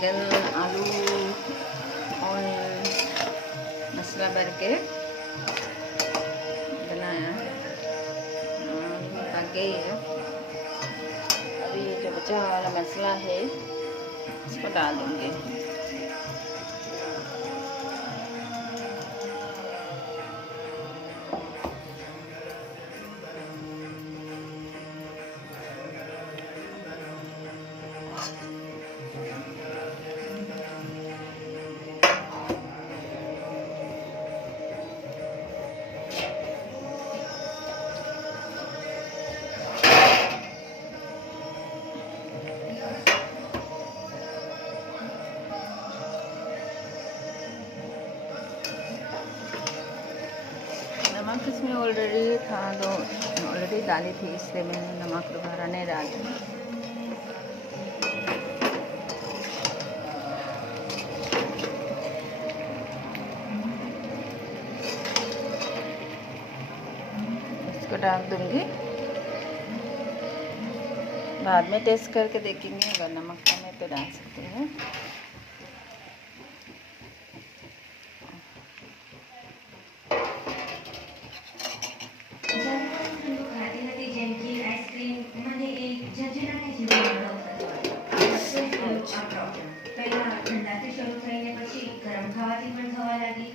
बैंगन आलू और मसाला भर के बनाया। पक गई है। अभी ये जो बचा वाला मसाला है इसको डाल दूँगी। नमक इसमें ऑलरेडी था, तो ऑलरेडी डाली थी, इसलिए मैंने नमक दोबारा नहीं डाली। इसको डाल दूँगी, बाद में टेस्ट करके देखेंगे, अगर नमक कम है तो डाल सकते हैं।